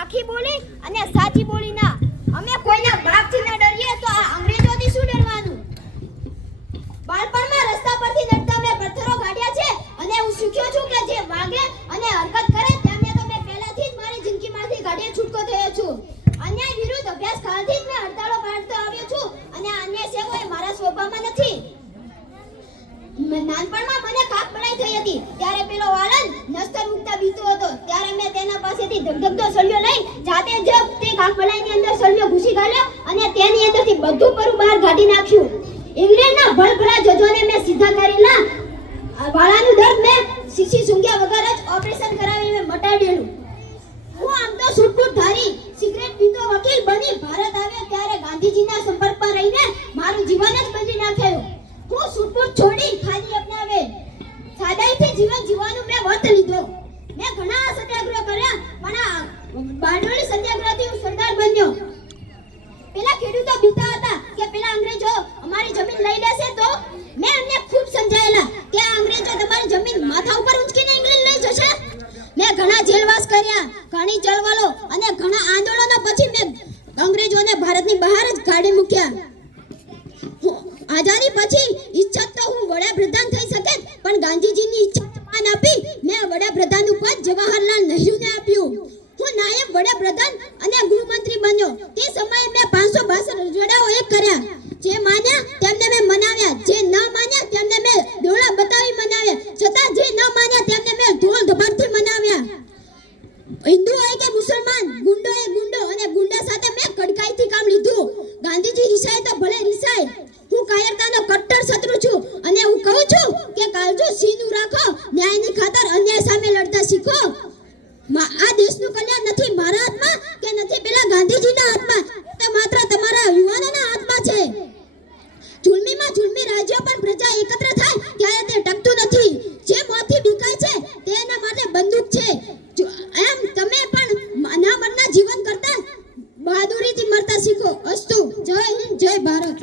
આખી બોલી અને સાચી બોલી ના અમે કોઈના બાપથી ના ડરીએ તો આ અંગ્રેજોથી શું ડરવાનું? બાળપણમાં રસ્તા પરથી નડતા મેં પથ્થરો કાઢ્યા છે અને હું શીખ્યો છું કે જે વાગે અને હરકત કરે તેમને તો મેં પહેલાથી જ મારી જિંદગીમાંથી કાઢી છૂટકો થયો છું. અન્યાય વિરુદ્ધ અભ્યાસ કાળથી જ મેં હડતાળો પાડતો આવ્યો છું અને અન્ય સેવો એ મારા સ્વભાવમાં નથી. નાનપણમાં મને કાક પડાઈ થઈ હતી. ત્યારે પેલો વાળંદ નસ્તર મુકતા બીતો હતો ત્યારે મેં તેના ધબધબતો સળિયો લઈ જાતે જ તે કાક પડાઈની અંદર સળિયો ઘૂસી ગયો અને તેની અંદરથી બધું પરું બહાર કાઢી નાખ્યું. ઇંગ્લેન્ડના ભળભળા જજોને મેં સીધા કરેલા. વાળાનું દર્દ મેં શીશી સૂંઘ્યા વગર જ ઓપરેશન કરાવીને મેં મટાડેલું. હું આમ તો સુટકૂટ ધારી સિગરેટ પીતો વકીલ બની. ભારત આવ્યો ત્યારે ગાંધીજીના સંપર્કમાં રહીને મારું જીવન જ બદલી નાખ્યું હું છૂટકૂટ છોડી ખાલી અપનાવે સાદાઈથી જીવન જીવવાનું મેં વર્ત લીધો મેં ઘણા સત્યાગ્રહ કર્યા પણ આ બારડોલી સત્યાગ્રહથી હું સરદાર બન્યો પેલા ખેડૂતો બીતા હતા કે પેલા અંગ્રેજો અમારી જમીન લઈ લેશે તો મેં એમને ખૂબ સમજાયેલા કે અંગ્રેજો તમારી જમીન માથા ઉપર ઊંચકીને ઇંગ્લેન્ડ લઈ જશે. મેં ઘણા જેલવાસ કર્યા, ઘણી ચળવળો અને ઘણા આંદોલનો પછી મેં અંગ્રેજોને ભારતની બહાર જ કાઢી મૂક્યા. આઝાદી પછી ઈચ્છા તો હું વડાપ્રધાન થઈ શકે, પણ ગાંધીજીની ઈચ્છા માન આપી મેં વડાપ્રધાન પદ જવાહરલાલ નહેરુને આપ્યું. હું નાયબ વડાપ્રધાન અને કાયરતાનો કટ્ટર શત્રુ છું. અને હું કહું છું કે કાળજો સીનું રાખો, ન્યાયની ખાતર અન્યાય સામે લડતા શીખો. આ દેશનું કલ્યાણ નથી મારા હાથમાં કે નથી પેલા ગાંધીજીના હાથમાં. તે માત્ર તમારા યુવાનોના હાથમાં છે. જુલમીમાં જુલમી રાજ્યો પણ પ્રજા એકત્ર થાય ત્યારે તે ટકતું નથી. જે મોતથી બીકાય છે તેના માટે બંદૂક છે. એમ તમે પણ ના મરના જીવન કરતા બહાદુરીથી મરતા શીખો. અસ્તુ. જય હિન્દ, જય ભારત.